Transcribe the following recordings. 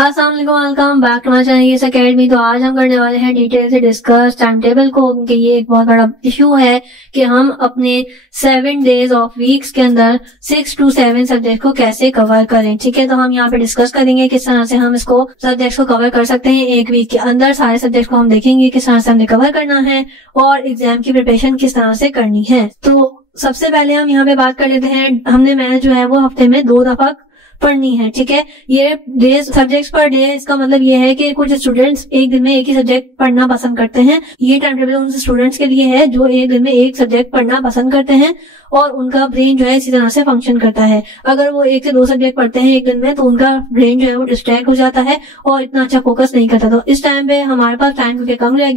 अस्सलाम वालेकुम, welcome back to my channel Yes Academy. तो आज हम करने वाले हैं डिटेल से डिस्कस टाइम टेबल को, क्योंकि ये एक बहुत बड़ा इशू है कि हम अपने 7 डेज ऑफ वीक्स के अंदर 6 to 7 सब्जेक्ट को कैसे कवर करें। ठीक है, तो हम यहाँ पे डिस्कस करेंगे किस तरह से हम इसको सब्जेक्ट को कवर कर सकते हैं। एक वीक के अंदर सारे सब्जेक्ट को हम देखेंगे किस तरह से हमने कवर करना है और एग्जाम की प्रिपरेशन किस तरह से करनी है। तो सबसे पहले हम यहाँ पे बात कर लेते हैं, हमने मैथ जो है वो हफ्ते में 2 दफा पढ़नी है। ठीक है, ये डेज सब्जेक्ट्स पर डे, इसका मतलब ये है कि कुछ स्टूडेंट्स एक दिन में एक ही सब्जेक्ट पढ़ना पसंद करते हैं। ये टाइम टेबल उन स्टूडेंट्स के लिए है जो एक दिन में एक सब्जेक्ट पढ़ना पसंद करते हैं और उनका ब्रेन जो है इसी तरह से फंक्शन करता है। अगर वो 1 से 2 सब्जेक्ट पढ़ते हैं एक दिन में तो उनका ब्रेन जो है वो डिस्ट्रैक्ट हो जाता है और इतना अच्छा फोकस नहीं करता। तो इस टाइम पे हमारे पास टाइम क्योंकि कम रह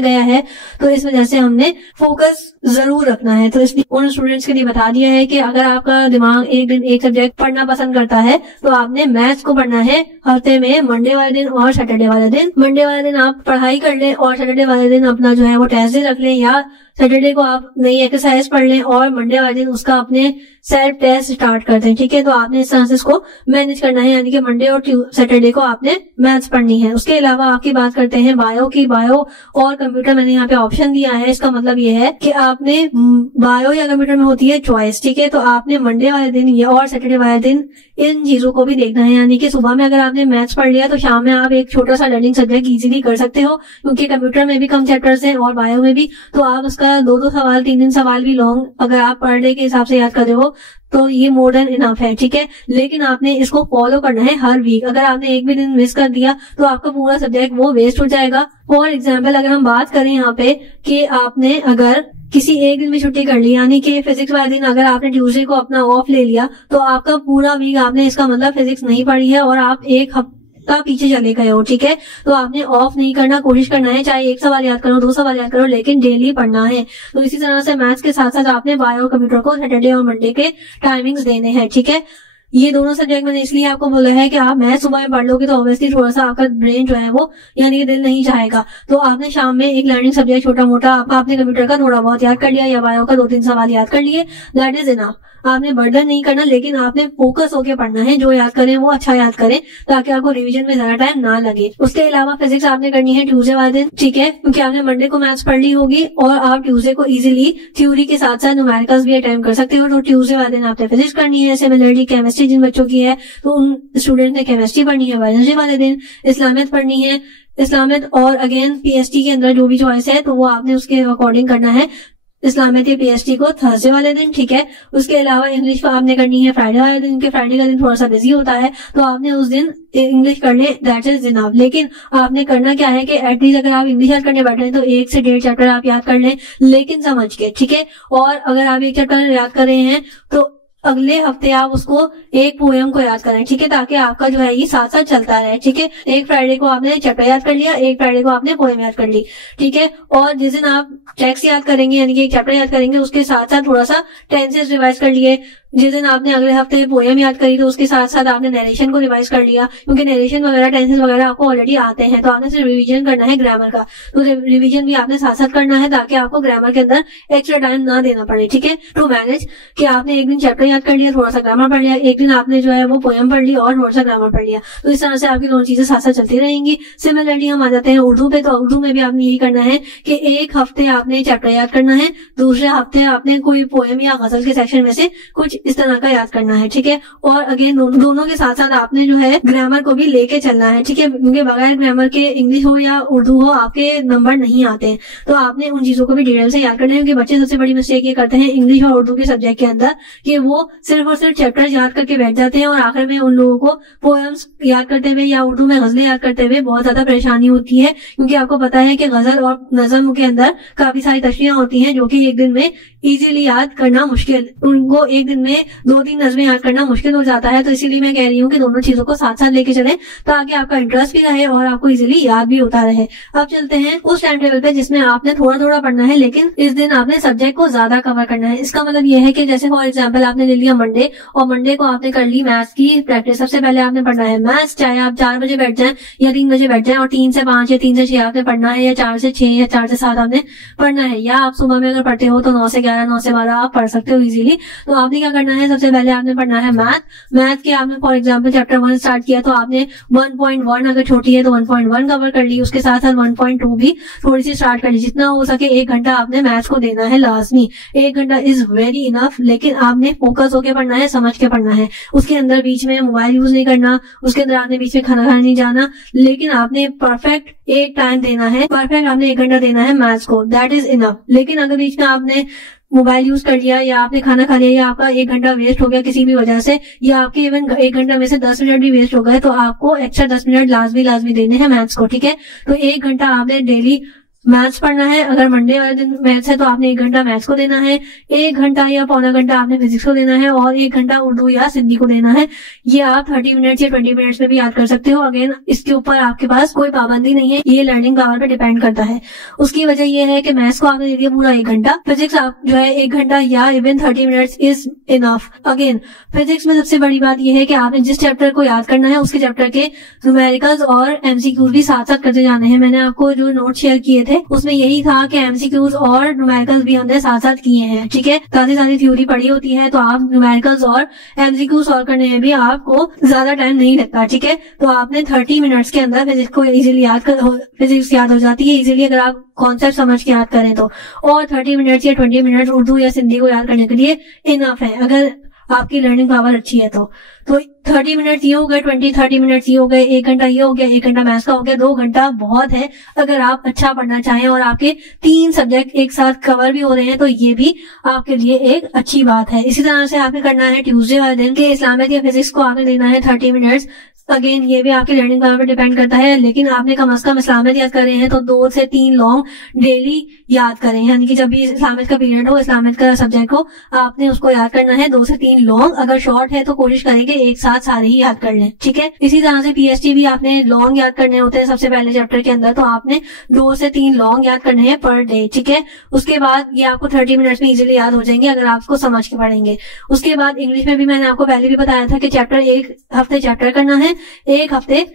गया है, तो इस वजह से हमने फोकस जरूर रखना है। तो इसलिए उन स्टूडेंट्स के लिए बता दिया है कि अगर आपका दिमाग एक दिन एक सब्जेक्ट पढ़ना पसंद करता है तो आपने मैथ्स को पढ़ना है हफ्ते में मंडे वाले दिन और सैटरडे वाले दिन। मंडे वाले दिन आप पढ़ाई कर लें और सैटरडे वाले दिन अपना जो है वो टेस्ट दे रख लें, या सैटरडे को आप नई एक्सरसाइज पढ़ लें और मंडे वाले दिन उसका अपने सेल्फ टेस्ट स्टार्ट करते हैं। ठीक है, तो आपने इस तरह से इसको मैनेज करना है, यानी कि मंडे और सैटरडे को आपने मैथ्स पढ़नी है। उसके अलावा आपकी बात करते हैं बायो की। बायो और कंप्यूटर मैंने यहाँ पे ऑप्शन दिया है, इसका मतलब ये है कि आपने बायो या कंप्यूटर में होती है चॉइस। ठीक है, तो आपने मंडे वाले दिन या और सैटरडे वाले दिन इन चीजों को भी देखना है, यानी कि सुबह में अगर आपने मैथ्स पढ़ लिया तो शाम में आप एक छोटा सा लर्निंग सब्जेक्ट इजीली कर सकते हो, क्योंकि कंप्यूटर में भी कम चैप्टर्स हैं और बायो में भी, तो आप उसका 2-2 सवाल 3-3 सवाल भी लॉन्ग अगर आप पर डे के हिसाब से याद कर रहे हो तो ये मोर देन इनफ है। ठीक है, लेकिन आपने इसको फॉलो करना है हर वीक। अगर आपने एक भी दिन मिस कर दिया तो आपका पूरा सब्जेक्ट वो वेस्ट हो जाएगा। फॉर एग्जाम्पल अगर हम बात करें यहाँ पे कि आपने अगर किसी एक दिन में छुट्टी कर ली, यानी कि फिजिक्स वाले दिन अगर आपने ट्यूसडे को अपना ऑफ ले लिया तो आपका पूरा वीक आपने, इसका मतलब फिजिक्स नहीं पढ़ी है और आप एक हफ्ता पीछे चले गए हो। ठीक है, तो आपने ऑफ नहीं करना, कोशिश करना है चाहे 1 सवाल याद करो 2 सवाल याद करो, लेकिन डेली पढ़ना है। तो इसी तरह से मैथ्स के साथ साथ आपने बायो और कंप्यूटर को सैटरडे और मंडे के टाइमिंग्स देने हैं। ठीक है, ये दोनों सब्जेक्ट मैंने इसलिए आपको बोला है कि आप मैथ सुबह में पढ़ लोगे तो ऑब्वियसली थोड़ा सा आपका ब्रेन जो है वो, यानी कि दिल नहीं चाहेगा। तो आपने शाम में एक लर्निंग सब्जेक्ट छोटा मोटा, आपने कंप्यूटर का थोड़ा बहुत याद कर लिया या बायो का 2-3 सवाल याद कर लिए, दैट इज इनफ। आपने बर्डन नहीं करना, लेकिन आपने फोकस होकर पढ़ना है। जो याद करें वो अच्छा याद करें ताकि आपको रिवीजन में ज्यादा टाइम ना लगे। उसके अलावा फिजिक्स आपने करनी है ट्यूसडे वाले दिन। ठीक है, क्योंकि आपने मंडे को मैथ्स पढ़ ली होगी और आप ट्यूसडे को इजीली थ्योरी के साथ साथ न्यूमेरिकल्स भी अटेम्प्ट कर सकते हो। तो ट्यूसडे वाले दिन आपने फिजिक्स करनी है। सिमिलरली केमिस्ट्री जिन बच्चों की है तो उन स्टूडेंट ने केमिस्ट्री पढ़नी है वेडनेसडे वाले दिन। इस्लामियत पढ़नी है इस्लामियत, और अगेन पीएसटी के अंदर जो भी चॉइस है तो वो आपने उसके अकॉर्डिंग करना है इस्लामियत या पीएचडी को थर्सडे वाले दिन। ठीक है, उसके अलावा इंग्लिश को आपने करनी है फ्राइडे वाले दिन, के फ्राइडे का दिन थोड़ा सा बिजी होता है तो आपने उस दिन इंग्लिश कर ले, दैट इज इनफ। लेकिन आपने करना क्या है कि एटलीस्ट अगर आप इंग्लिश याद करने बैठे हैं तो 1 से 1.5 चैप्टर आप याद कर लें, लेकिन समझ के। ठीक है, और अगर आप 1 चैप्टर याद कर रहे हैं तो अगले हफ्ते आप उसको एक पोएम को याद करें। ठीक है, ताकि आपका जो है ये साथ साथ चलता रहे। ठीक है, एक फ्राइडे को आपने चैप्टर याद कर लिया, एक फ्राइडे को आपने पोएम याद कर ली। ठीक है, और जिस दिन आप टेक्स्ट याद करेंगे यानी कि एक चैप्टर याद करेंगे उसके साथ साथ थोड़ा सा टेंसेस रिवाइज कर लिए। जिस दिन आपने अगले हफ्ते पोएम याद करी तो उसके साथ साथ आपने नरेशन को रिवाइज कर लिया, क्योंकि नरेशन वगैरह टेंसेस वगैरह आपको ऑलरेडी आते हैं। तो आपने सिर्फ रिवीजन करना है ग्रामर का, तो रिवीजन भी आपने साथ साथ करना है ताकि आपको ग्रामर के अंदर एक्स्ट्रा टाइम ना देना पड़े। ठीक है, टू मैनेज कि आपने एक दिन चैप्टर याद कर लिया, थोड़ा सा ग्रामर पढ़ लिया, एक दिन आपने जो है वो पोएम पढ़ लिया और थोड़ा सा ग्रामर पढ़ लिया। तो इस तरह से आपकी दोनों चीजें साथ साथ चलती रहेंगी। सिमिलरली हम आ जाते हैं उर्दू पे। तो उर्दू में भी आपने यही करना है कि एक हफ्ते आपने चैप्टर याद करना है, दूसरे हफ्ते आपने कोई पोएम या गजल के सेक्शन में से कुछ इस तरह का याद करना है। ठीक है, और अगेन दोनों के साथ साथ आपने जो है ग्रामर को भी लेके चलना है। ठीक है, क्योंकि बगैर ग्रामर के इंग्लिश हो या उर्दू हो आपके नंबर नहीं आते हैं, तो आपने उन चीजों को भी डिटेल से याद करना है। क्योंकि बच्चे सबसे बड़ी मिस्टेक ये करते हैं इंग्लिश और उर्दू के सब्जेक्ट के अंदर कि वो सिर्फ और सिर्फ चैप्टर याद करके बैठ जाते हैं और आखिर में उन लोगों को पोएम्स याद करते हुए या उर्दू में गजलें याद करते हुए बहुत ज्यादा परेशानी होती है। क्योंकि आपको पता है कि गजल और नज़म के अंदर काफी सारी तशरीह होती हैं जो कि एक दिन में इजीली याद करना मुश्किल, उनको एक दिन में 2-3 नज़में याद करना मुश्किल हो जाता है। तो इसीलिए मैं कह रही हूँ कि दोनों चीजों को साथ साथ लेके चलें ताकि आपका इंटरेस्ट भी रहे और आपको इजीली याद भी होता रहे। अब चलते हैं उस टाइम टेबल पे जिसमें आपने थोड़ा थोड़ा पढ़ना है, लेकिन इस दिन आपने सब्जेक्ट को ज्यादा कवर करना है। इसका मतलब यह है कि जैसे फॉर एग्जाम्पल आपने ले लिया मंडे और मंडे को आपने कर ली मैथ्स की प्रैक्टिस। सबसे पहले आपने पढ़ना है मैथ्स, चाहे आप 4 बजे बैठ जाएं या 3 बजे बैठ जाएं, और 3 से 5 या 3 से 6 आपने पढ़ना है, या 4 से 6 या 4 से 7 आपने पढ़ना है। या आप सुबह में अगर पढ़ते हो तो 9 से 11 9 से 12 आप पढ़ सकते हो इजीली। तो आपने क्या करना है, सबसे पहले आपने पढ़ना है मैथ के आपने फॉर एग्जाम्पल चैप्टर 1 स्टार्ट किया तो आपने 1.1 अगर छोटी है तो 1.1 कवर कर ली, उसके साथ साथ 1.2 भी थोड़ी सी स्टार्ट कर ली। जितना हो सके 1 घंटा आपने मैथ्स को देना है लाजमी। 1 घंटा इज वेरी इनफ, लेकिन आपने फोकस होकर पढ़ना है, समझ के पढ़ना है। उसके अंदर बीच में मोबाइल यूज नहीं करना, उसके अंदर आपने बीच में खाना खाने नहीं जाना, लेकिन आपने परफेक्ट एक टाइम देना है, परफेक्ट आपने 1 घंटा देना है मैथ्स को, दैट इज इनफ। लेकिन अगर बीच में आपने मोबाइल यूज कर लिया या आपने खाना खा लिया या आपका 1 घंटा वेस्ट हो गया किसी भी वजह से, या आपके इवन 1 घंटा में से 10 मिनट भी वेस्ट हो गए, तो आपको एक्स्ट्रा 10 मिनट लाजमी देने हैं मैथ्स को, ठीक है। तो 1 घंटा आपने डेली मैथ्स पढ़ना है। अगर मंडे वाले दिन मैथ्स है तो आपने 1 घंटा मैथ्स को देना है, 1 घंटा या पौना घंटा आपने फिजिक्स को देना है, और 1 घंटा उर्दू या सिंधी को देना है। ये आप 30 मिनट या 20 मिनट्स में भी याद कर सकते हो। अगेन इसके ऊपर आपके पास कोई पाबंदी नहीं है, ये लर्निंग पावर पे डिपेंड करता है। उसकी वजह ये है कि मैथ्स को आपने दे दिया पूरा 1 घंटा, फिजिक्स आप जो है 1 घंटा या even 30 minutes is enough. Again physics में सबसे बड़ी बात यह है कि आपने जिस चैप्टर को याद करना है उसके चैप्टर के न्यूमेरिकल्स और एमसीक्यूज भी साथ साथ करते जाने हैं। मैंने आपको जो नोट शेयर किए थे उसमें यही था कि एमसीक्यूज और न्यूमेरिकल्स भी हमने साथ साथ किए हैं, ठीक है। सारी थ्योरी पढ़ी होती है तो आप न्यूमेरिकल्स और एमसीक्यूज सॉल्व करने में भी आपको ज्यादा टाइम नहीं लगता, ठीक है। तो आपने 30 मिनट्स के अंदर फिजिक्स को इजीली फिजिक्स याद हो जाती है इजीली अगर आप कॉन्सेप्ट समझ के याद करें तो, और 30 मिनट्स या 20 मिनट्स उर्दू या सिंधी को याद करने के लिए इनफ है अगर आपकी लर्निंग पावर अच्छी है तो 30 मिनट ये हो गए, 30 मिनट ये हो गए, 1 घंटा ये हो गया, 1 घंटा मैथ्स का हो गया, 2 घंटा बहुत है अगर आप अच्छा पढ़ना चाहें और आपके 3 सब्जेक्ट एक साथ कवर भी हो रहे हैं तो ये भी आपके लिए एक अच्छी बात है। इसी तरह से आपने करना है ट्यूसडे वाले दिन के इस्लामिक या फिजिक्स को आपने देना है 30 मिनट्स। अगेन ये भी आपकी लर्निंग पावर पर डिपेंड करता है, लेकिन आपने कम से कम इस्लामिक याद कर रहे हैं तो 2 से 3 लॉन्ग डेली याद करें, यानी कि जब भी इस्लामिक का पीरियड हो, इस्लामिक का सब्जेक्ट हो, आपने उसको याद करना है 2 से 3 लॉन्ग। अगर शॉर्ट है तो कोशिश करेंगे एक साथ सारे ही याद कर लें, ठीक है। इसी तरह से पीएसटी भी आपने लॉन्ग याद करने होते हैं सबसे पहले चैप्टर के अंदर, तो आपने 2 से 3 लॉन्ग याद करने हैं पर डे, ठीक है। उसके बाद ये आपको 30 मिनट्स में इजीली याद हो जाएंगे अगर आप उसको समझ के पढ़ेंगे। उसके बाद इंग्लिश में भी मैंने आपको पहले भी बताया था कि चैप्टर 1 हफ्ते चैप्टर करना है, 1 हफ्ते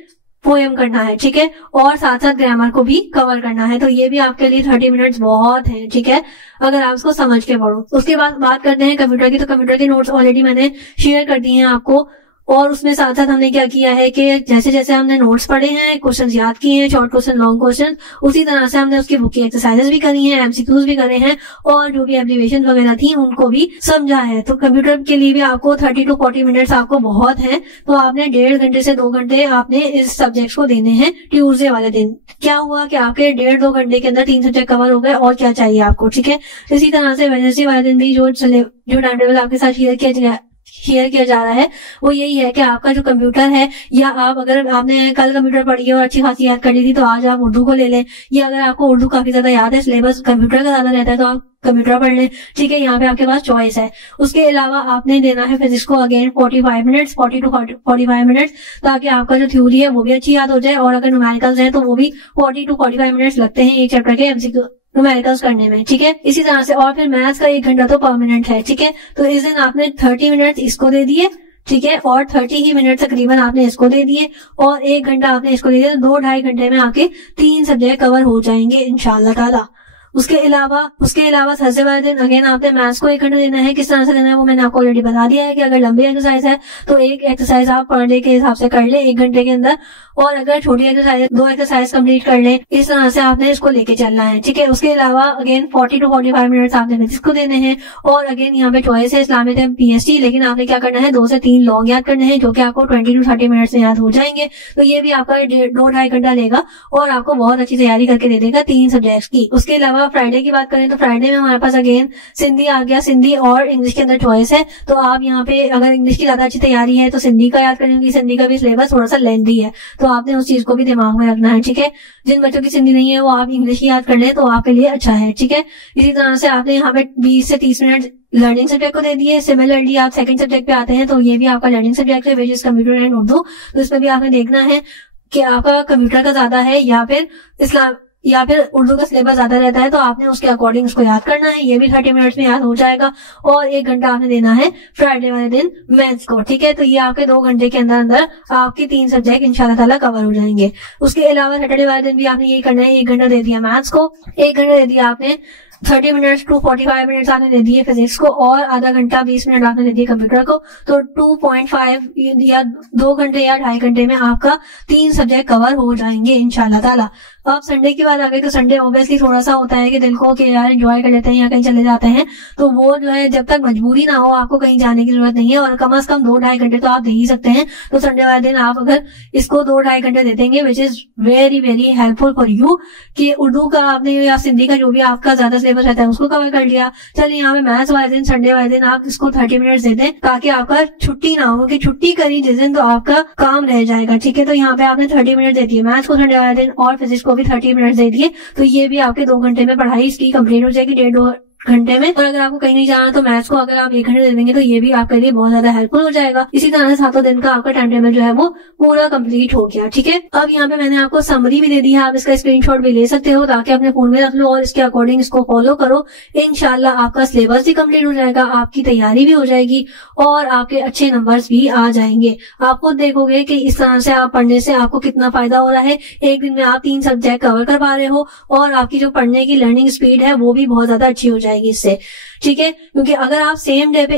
पोएम करना है, ठीक है, और साथ साथ ग्रामर को भी कवर करना है। तो ये भी आपके लिए 30 मिनट्स बहुत है, ठीक है, अगर आप उसको समझ के पढ़ो। उसके बाद बात करते हैं कंप्यूटर की। तो कंप्यूटर के नोट्स ऑलरेडी मैंने शेयर कर दिए हैं आपको, और उसमें साथ साथ हमने क्या किया है कि जैसे जैसे हमने नोट्स पढ़े हैं, क्वेश्चन याद किए हैं, शॉर्ट क्वेश्चन, लॉन्ग क्वेश्चन, उसी तरह से हमने उसकी बुक की एक्सरसाइजेस भी करी हैं, एमसीक्यूज भी करे हैं, और जो भी एब्रीविएशन वगैरह थी उनको भी समझा है। तो कंप्यूटर के लिए भी आपको 30 to 40 मिनट्स आपको बहुत है, तो आपने 1.5 घंटे से 2 घंटे आपने इस सब्जेक्ट को देने हैं ट्यूसडे वाले दिन। क्या हुआ कि आपके 1.5-2 घंटे के अंदर 3 सब्जेक्ट कवर हो गए, और क्या चाहिए आपको, ठीक है। इसी तरह से वेडनेसडे वाले दिन भी जो टाइम टेबल आपके साथ शेयर किया जा रहा है वो यही है कि आपका जो कंप्यूटर है, या आप अगर आपने कल कंप्यूटर पढ़ी है और अच्छी खासी याद कर ली थी तो आज आप उर्दू को ले लें, या अगर आपको उर्दू काफी ज्यादा याद है, सिलेबस कंप्यूटर का ज्यादा रहता है तो आप कंप्यूटर पढ़ लें, ठीक है। यहाँ पे आपके पास चॉइस है। उसके अलावा आपने देना है फिजिक्स को अगेन 45 मिनट्स, 40 to 45 मिनट्स, ताकि आपका जो थ्योरी है वो भी अच्छी याद हो जाए, और अगर न्यूमेरिकल्स हैं तो वो भी 40 to 45 मिनट्स लगते हैं एक चैप्टर के एमसीक्यू न्यूमेरिकल्स करने में, ठीक है। इसी तरह से, और फिर मैथ्स का 1 घंटा तो परमानेंट है, ठीक है। तो इस दिन आपने 30 मिनट इसको दे दिए, ठीक है, और 30 ही मिनट तकरीबन आपने इसको दे दिए, और 1 घंटा आपने इसको दे दिया। 2-2.5 घंटे में आपके 3 सब्जेक्ट कवर हो जाएंगे इंशाल्लाह ताला। उसके अलावा थर्सडे वाले दिन अगेन आपने मैथ्स को 1 घंटा देना है। किस तरह से देना है वो मैंने आपको ऑलरेडी बता दिया है कि अगर लंबी एक्सरसाइज है तो एक एक्सरसाइज आप पर डे के हिसाब से कर ले 1 घंटे के अंदर, और अगर छोटी एक्सरसाइज 2 एक्सरसाइज कंप्लीट कर ले, इस तरह से आपने इसको लेके चलना है, ठीक है। उसके अलावा अगेन 40 to 45 मिनट्स आपने फिजिक्स को देने हैं, और अगेन यहाँ पे चॉइस है इस्लामिक या पीएसटी, लेकिन आपने क्या करना है 2 से 3 लॉन्ग याद करने हैं जो कि आपको 20 to 30 मिनट्स में याद हो जाएंगे। तो ये भी आपका 2-2.5 घंटा लेगा और आपको बहुत अच्छी तैयारी करके दे देगा 3 सब्जेक्ट्स की। उसके अलावा फ्राइडे की बात करें तो फ्राइडे में हमारे पास अगेन सिंधी आ गया। सिंधी और इंग्लिश के अंदर चॉइस है, तो आप यहाँ पे अगर इंग्लिश की ज्यादा अच्छी तैयारी है तो सिंधी का याद करेंगे। सिंधी का भी सिलेबस थोड़ा सा लेंथी है, तो आपने उस चीज को भी दिमाग में रखना है, ठीक है। जिन बच्चों की सिंधी नहीं है वो आप इंग्लिश की याद कर ले तो आपके लिए अच्छा है, ठीक है। इसी तरह से आपने यहाँ पे 20 से 30 मिनट लर्निंग सब्जेक्ट को दे दिए। सिमिलरली आप सेकंड सब्जेक्ट पे आते हैं तो ये भी आपका लर्निंग सब्जेक्ट है, which is computer and Urdu. तो इसमें भी आपने देखना है कि आपका कंप्यूटर का ज्यादा है या फिर उर्दू का सिलेबस ज्यादा रहता है, तो आपने उसके अकॉर्डिंग उसको याद करना है। ये भी 30 मिनट्स में याद हो जाएगा, और 1 घंटा आपने देना है फ्राइडे वाले दिन मैथ्स को, ठीक है। तो ये आपके 2 घंटे के अंदर अंदर आपके 3 सब्जेक्ट इंशाल्लाह ताला कवर हो जाएंगे। उसके अलावा सैटरडे वाले दिन भी आपने यही करना है, 1 घंटा दे दिया मैथ्स को, 1 घंटा दे दिया आपने 30 मिनट्स टू 45 मिनट्स आपने दे दिए फिजिक्स को और आधा घंटा 20 मिनट आपने दे दिए कंप्यूटर को, तो 2.5 या 2 घंटे या 2.5 घंटे में आपका 3 सब्जेक्ट कवर हो जाएंगे इंशाल्लाह ताला। अब संडे की बात आ गई तो संडे ऑब्वियसली थोड़ा सा होता है कि दिल को कि यार एंजॉय कर लेते हैं या कहीं चले जाते हैं, तो वो जो है जब तक मजबूरी ना हो आपको कहीं जाने की जरूरत नहीं है और कम से कम 2-2.5 घंटे तो आप दे ही सकते हैं। तो संडे वाले दिन आप अगर इसको 2-2.5 घंटे दे देंगे which is very very helpful for you कि उर्दू का आपने या सिंधी का जो भी आपका ज्यादा सिलेबस रहता है उसको कवर कर लिया। चलिए यहाँ पे मैथ्स वाले दिन संडे वाले दिन आप इसको 30 मिनट्स दे दें ताकि आपका छुट्टी ना हो कि छुट्टी करी जिस दिन तो आपका काम रह जाएगा। ठीक है, तो यहाँ पे आपने 30 मिनट दे दिए मैथ्स को संडे वाले दिन और फिजिक्स को भी 30 मिनट दे दिए, तो ये भी आपके 2 घंटे में पढ़ाई इसकी कंप्लीट हो जाएगी, 1.5-2 घंटे में। और अगर आपको कहीं नहीं जाना तो मैथ्स को अगर आप 1 घंटे दे देंगे तो ये भी आपके लिए बहुत ज्यादा हेल्पफुल हो जाएगा। इसी तरह से 7 दिन का आपका टाइम टेबल जो है वो पूरा कंप्लीट हो गया। ठीक है, अब यहाँ पे मैंने आपको समरी भी दे दी है, आप इसका स्क्रीनशॉट भी ले सकते हो ताकि अपने फोन में रख लो और इसके अकॉर्डिंग इसको फॉलो करो। इंशाल्लाह आपका सिलेबस भी कंप्लीट हो जाएगा, आपकी तैयारी भी हो जाएगी और आपके अच्छे नंबर्स भी आ जाएंगे। आप खुद देखोगे कि इस तरह से आप पढ़ने से आपको कितना फायदा हो रहा है। एक दिन में आप 3 सब्जेक्ट कवर कर पा रहे हो और आपकी जो पढ़ने की लर्निंग स्पीड है वो भी बहुत ज्यादा अच्छी हो जाएगी इससे। ठीक है, क्योंकि अगर आप सेम डे पे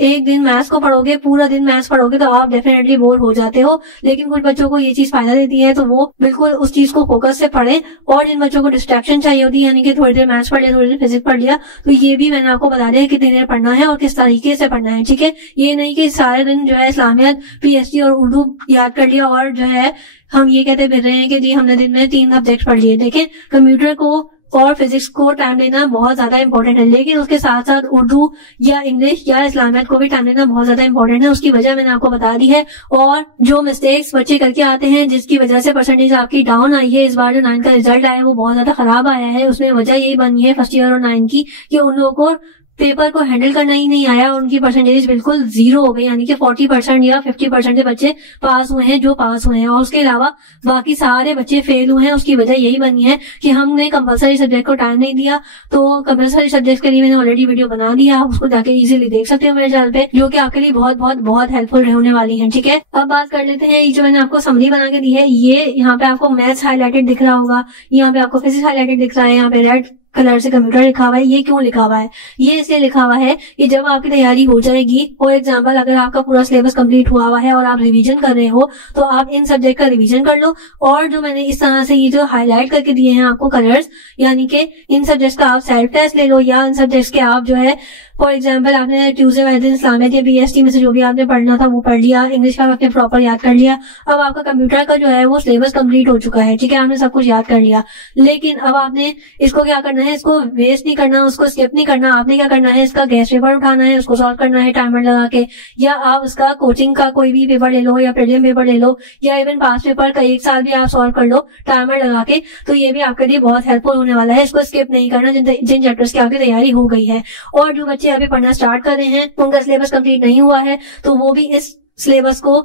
एक दिन मैथ्स को पढ़ोगे, पूरा दिन मैथ्स पढ़ोगे तो आप डेफिनेटली बोर हो जाते हो, लेकिन कुछ बच्चों को ये चीज फायदा देती है तो वो बिल्कुल उस चीज को फोकस से पढ़े। और जिन बच्चों को डिस्ट्रैक्शन चाहिए होती है यानी कि थोड़ी देर मैथ्स पढ़ लिया, थोड़ी देर फिजिक्स पढ़ लिया, तो ये भी मैंने आपको बता दिया कितनी देर पढ़ना है और किस तरीके से पढ़ना है। ठीक है, ये नहीं कि सारे दिन जो है इस्लामियत, पीएचडी और उर्दू याद कर लिया और जो है हम ये कहते फिर रहे हैं कि जी हमने दिन में 3 सब्जेक्ट पढ़ लिए। देखें, कंप्यूटर को और फिजिक्स को टाइम देना बहुत ज्यादा इंपॉर्टेंट है, लेकिन उसके साथ साथ उर्दू या इंग्लिश या इस्लामियत को भी टाइम देना बहुत ज्यादा इंपॉर्टेंट है। उसकी वजह मैंने आपको बता दी है। और जो मिस्टेक्स बच्चे करके आते हैं जिसकी वजह से परसेंटेज आपकी डाउन आई है, इस बार जो 9 का रिजल्ट आया है वो बहुत ज्यादा खराब आया है, उसमें वजह यही बनी है फर्स्ट ईयर और 9 की कि उन लोगों को पेपर को हैंडल करना ही नहीं आया और उनकी परसेंटेज बिल्कुल 0 हो गई, यानी कि 40% या 50% के बच्चे पास हुए हैं जो पास हुए हैं और उसके अलावा बाकी सारे बच्चे फेल हुए हैं। उसकी वजह यही बनी है कि हमने कंपलसरी सब्जेक्ट को टाइम नहीं दिया। तो कंपलसरी सब्जेक्ट के लिए मैंने ऑलरेडी वीडियो बना दिया, आप उसको जाके इजीली देख सकते हो मेरे चैनल पे, जो कि आपके लिए बहुत बहुत बहुत हेल्पफुल होने वाली है। ठीक है, अब बात कर लेते हैं, जो मैंने आपको समरी बना के दी है, ये यहाँ पे आपको मैथ्स हाईलाइटेड दिख रहा होगा, यहाँ पे आपको फिजिक्स हाईलाइटेड दिख रहा है, यहाँ पे रेड कलर से कंप्यूटर लिखा हुआ है। ये क्यों लिखा हुआ है? ये इसलिए लिखा हुआ है कि जब आपकी तैयारी हो जाएगी, फॉर एग्जांपल अगर आपका पूरा सिलेबस कंप्लीट हुआ है और आप रिवीजन कर रहे हो तो आप इन सब्जेक्ट का रिवीजन कर लो। और जो मैंने इस तरह से ये जो हाईलाइट करके दिए हैं आपको कलर्स, यानी कि इन सब्जेक्ट्स का आप सेल्फ टेस्ट ले लो या इन सब्जेक्ट्स के आप जो है फॉर एग्जाम्पल आपने ट्यूजडे वाले दिन इस्लामियत या बीएसटी में से जो भी आपने पढ़ना था वो पढ़ लिया, इंग्लिश का आपने प्रॉपर याद कर लिया। अब आपका कंप्यूटर का जो है वो सिलेबस कंप्लीट हो चुका है। ठीक है, आपने सब कुछ याद कर लिया, लेकिन अब आपने इसको क्या करना है, इसको वेस्ट नहीं करना, उसको स्किप नहीं करना। आपने क्या करना है, इसका गेस्ट पेपर उठाना है, उसको सॉल्व करना है टाइमर लगा के, या आप उसका कोचिंग का कोई भी पेपर ले लो या प्रीलिम पेपर ले लो या इवन पास पेपर का 1 साल भी आप सॉल्व कर लो टाइमर लगा के। तो ये भी आपके लिए बहुत हेल्पफुल होने वाला है। इसको स्किप नहीं करना जिन चैप्टर्स की आपकी तैयारी हो गई है। और जो बच्चे अभी पढ़ना स्टार्ट कर रहे हैं, उनका सिलेबस कंप्लीट नहीं हुआ है, तो वो भी इस सिलेबस को,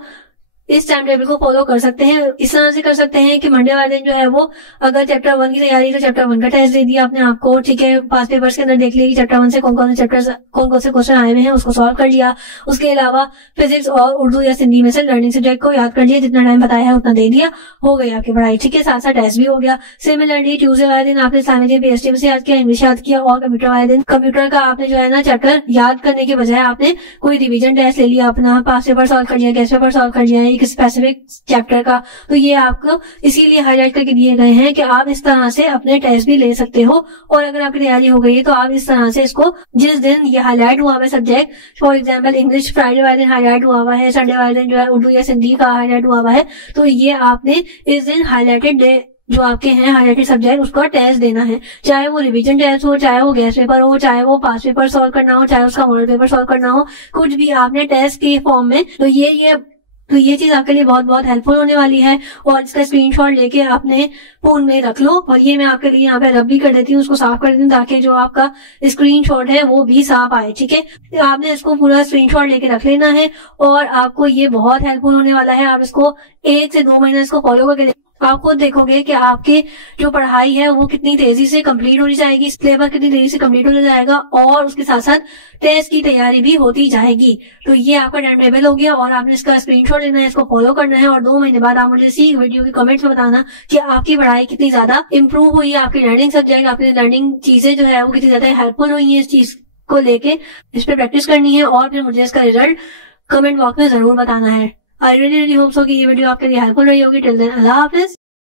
इस टाइम टेबल को फॉलो कर सकते हैं। इस तरह से कर सकते हैं कि मंडे वाले दिन जो है वो अगर चैप्टर 1 की तैयारी तो चैप्टर 1 का टेस्ट दे दिया आपने आपको। ठीक है, पास पेपर्स के अंदर देख लिया कि चैप्टर 1 से कौन कौन से क्वेश्चन आए हुए हैं, उसको सॉल्व कर लिया। उसके अलावा फिजिक्स और उर्दू या सिंधी में से लर्निंग सब्जेक्ट को याद कर लिया, जितना टाइम बताया है उतना दे दिया, हो गई आपकी पढ़ाई। ठीक है, साथ साथ टेस्ट भी हो गया। सिमिलरली ट्यूजडे वाले दिन आपने इस्लामिक पीएचडी में से याद किया, इंग्लिश याद किया, और कंप्यूटर वाले दिन कंप्यूटर का आपने जो है ना चैप्टर याद करने के बजाय आपने कोई रिविजन टेस्ट ले लिया, अपना पास पेपर सॉल्व कर लिया, गेस्ट पेपर सॉल्व कर लिया एक स्पेसिफिक चैप्टर का। तो ये आपको इसीलिए हाईलाइट करके दिए गए हैं कि आप इस तरह से अपने टेस्ट भी ले सकते हो। और अगर आपकी तैयारी हो गई है तो आप इस तरह से इसको, जिस दिन ये हाईलाइट हुआ है subject, for example English Friday वाले दिन हाईलाइट हुआ है, संडे वाले दिन जो है उर्दू या सिंधी का हाईलाइट हुआ है, तो ये आपने इस दिन हाईलाइटेड डे जो आपके हैं हाईलाइटेड सब्जेक्ट उसका टेस्ट देना है। चाहे वो रिवीजन टेस्ट हो, चाहे वो गेस्ट पेपर हो, चाहे वो पास पेपर सॉल्व करना हो, चाहे उसका मॉडल पेपर सॉल्व करना हो, कुछ भी आपने टेस्ट के फॉर्म में। तो ये चीज आपके लिए बहुत बहुत हेल्पफुल होने वाली है। और इसका स्क्रीनशॉट लेके आपने फोन में रख लो। और ये मैं आपके लिए यहाँ पे रब भी कर देती हूँ, उसको साफ कर देती हूँ ताकि जो आपका स्क्रीनशॉट है वो भी साफ आए। ठीक है, तो आपने इसको पूरा स्क्रीनशॉट लेके रख लेना है और आपको ये बहुत हेल्पफुल होने वाला है। आप इसको 1 से 2 महीने इसको फॉलो करके आप खुद देखोगे कि आपकी जो पढ़ाई है वो कितनी तेजी से कंप्लीट होनी जाएगी, सिलेबस कितनी तेजी से कंप्लीट होने जाएगा और उसके साथ साथ टेस्ट की तैयारी भी होती जाएगी। तो ये आपका टाइम टेबल हो गया और आपने इसका स्क्रीनशॉट लेना है, इसको फॉलो करना है और 2 महीने बाद आप मुझे इसी वीडियो के कमेंट्स में बताना कि आपकी पढ़ाई कितनी ज्यादा इंप्रूव हुई है, आपकी लर्निंग सब्जेक्ट, आपकी लर्निंग चीजें जो है वो कितनी ज्यादा हेल्पफुल हुई है। इस चीज को लेके इस पर प्रैक्टिस करनी है और फिर मुझे इसका रिजल्ट कमेंट बॉक्स में जरूर बताना है। आई रियली होप सो कि ये वीडियो आपके लिए हेल्पफुल रही होगी। टिल देन अल्लाह हाफिज।